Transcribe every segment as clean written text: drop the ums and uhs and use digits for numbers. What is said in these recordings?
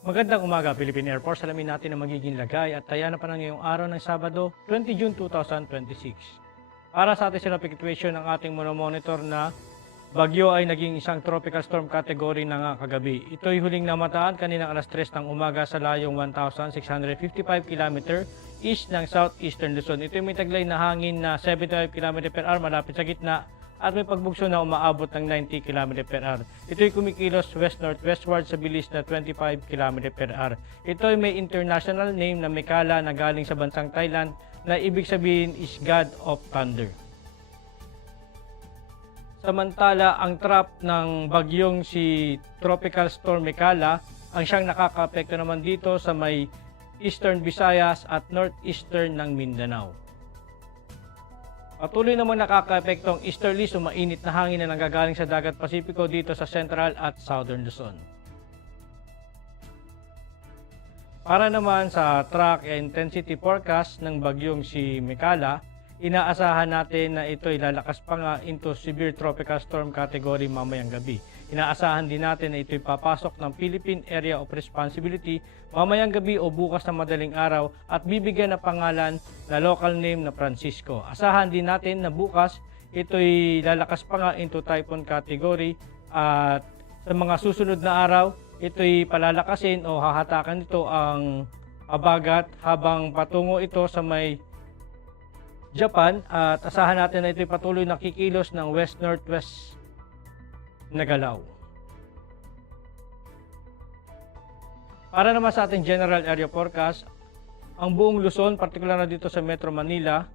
Magandang umaga, Philippine Air Force. Alamin natin ang magiging lagay at taya na panahon ngayong araw ng Sabado, 20 June 2026. Para sa ating synoptic situation, ang ating monomonitor na bagyo ay naging isang tropical storm category na nga kagabi. Ito'y huling namataan kaninang alas 3 ng umaga sa layong 1,655 km east ng southeastern Luzon. Ito'y may taglay na hangin na 75 km per hour malapit sa gitna at may pagbugso na umaabot ng 90 km per hour. Ito'y kumikilos west-northwestward sa bilis na 25 km per hour. Ito'y may international name na Mekala na galing sa bansang Thailand na ibig sabihin is God of Thunder. Samantala, ang trap ng bagyong si Tropical Storm Mekala ang siyang nakakaapekto naman dito sa may Eastern Visayas at Northeastern ng Mindanao. Patuloy namang nakakaapekto ang easterlies o mainit na hangin na nanggagaling sa dagat Pasipiko dito sa Central at Southern Luzon. Para naman sa track and intensity forecast ng bagyong si Mekala, inaasahan natin na ito'y lalakas pa nga into severe tropical storm category mamayang gabi. Inaasahan din natin na ito'y papasok ng Philippine Area of Responsibility mamayang gabi o bukas na madaling araw at bibigyan ng pangalan na local name na Francisco. Asahan din natin na bukas ito'y lalakas pa nga into typhoon category at sa mga susunod na araw ito'y palalakasin o hahatakan nito ang habagat habang patungo ito sa may Japan at asahan natin na ito'y patuloy na kikilos ng west-northwest na galaw. Para naman sa ating general area forecast, ang buong Luzon, partikular na dito sa Metro Manila,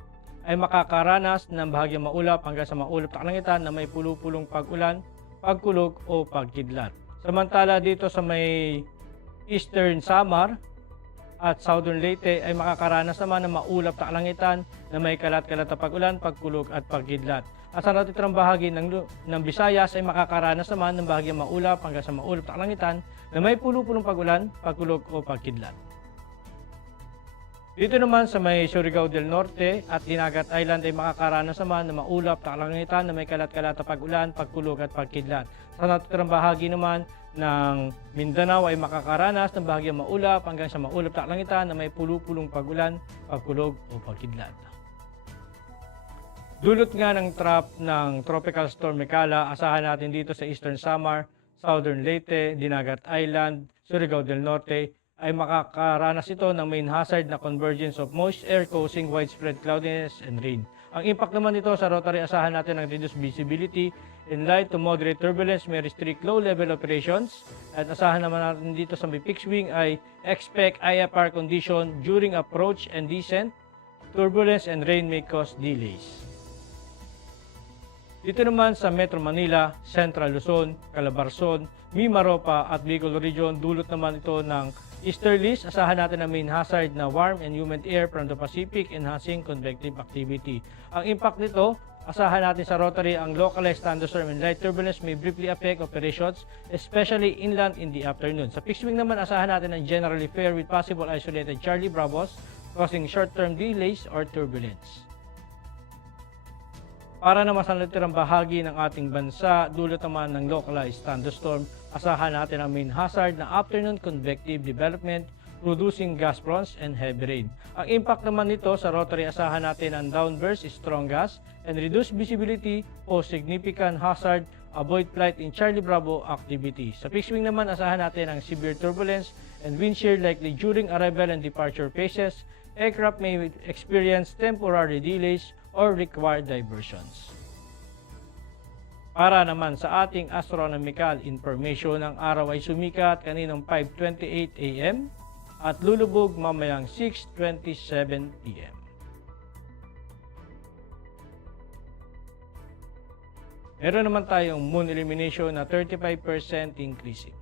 ay makakaranas ng bahagyang maulap hanggang sa maulap na kalangitan na may pulupulong pag-ulan, pagkulog o pagkidlat. Samantala dito sa may Eastern Samar at Southern Leyte ay makakaranas naman ng maulap na kalangitan na may kalat-kalat na pag-ulan, pagkulog at pagkidlat. At sa natitirang bahagi ng Visayas ay makakaranas naman ng bahagyang maulap hanggang sa maulap na kalangitan na may pulupulong pag-ulan, pagkulog o pagkidlat. Dito naman sa may Surigao del Norte at Dinagat Island ay makakaranas naman ng maulap na kalangitan na may kalat-kalat na pag-ulan, pagkulog at pagkidlat. Sa natitirang bahagi naman ng Mindanao ay makakaranas ng bahagyang maulap hanggang sa maulap na kalangitan na may pulupulong pag-ulan, pagkulog o pagkidlat. Dulot nga ng trap ng Tropical Storm Mekala, asahan natin dito sa Eastern Samar, Southern Leyte, Dinagat Island, Surigao del Norte ay makakaranas ito ng main hazard na convergence of moist air causing widespread cloudiness and rain. Ang impact naman nito sa rotary, asahan natin ng reduced visibility in light to moderate turbulence, may restrict low-level operations at asahan naman natin dito sa may fixed wing ay expect IFR condition during approach and descent, turbulence and rain may cause delays. Dito naman sa Metro Manila, Central Luzon, Calabarzon, Mimaropa at Bicol Region, dulot naman ito ng easterlies. Asahan natin ang main hazard na warm and humid air from the Pacific enhancing convective activity. Ang impact nito, asahan natin sa rotary ang localized thunderstorm and light turbulence may briefly affect operations, especially inland in the afternoon. Sa fixed wing naman, asahan natin ang generally fair with possible isolated Charlie Bravos causing short-term delays or turbulence. Para naman sa natitirang bahagi ng ating bansa, dulot naman ng localized thunderstorm, asahan natin ang main hazard na afternoon convective development producing gas fronts and heavy rain. Ang impact naman nito sa rotary, asahan natin ang downburst, strong gas, and reduced visibility o significant hazard, avoid flight in Charlie Bravo activity. Sa fixed wing naman, asahan natin ang severe turbulence and wind shear likely during arrival and departure phases. Aircraft may experience temporary delays or require diversions. Para naman sa ating astronomical information, ang araw ay sumikat kaninang 5:28 AM at lulubog mamayang 6:27 PM. Meron naman tayong moon illumination na 35% increasing.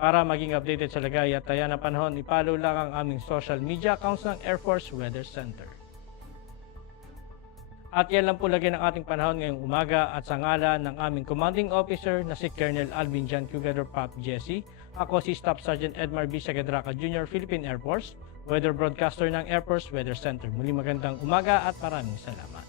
Para maging updated sa lagay at taya na panahon, i-follow lang ang aming social media accounts ng Air Force Weather Center. At yan lang po lagi ng ating panahon ngayong umaga at sa ngalan ng aming commanding officer na si Colonel Alvin John Cugador Pop Jesse, ako si Staff Sergeant Edmar B. Sagadraca Jr., Philippine Air Force, weather broadcaster ng Air Force Weather Center. Muli magandang umaga at maraming salamat.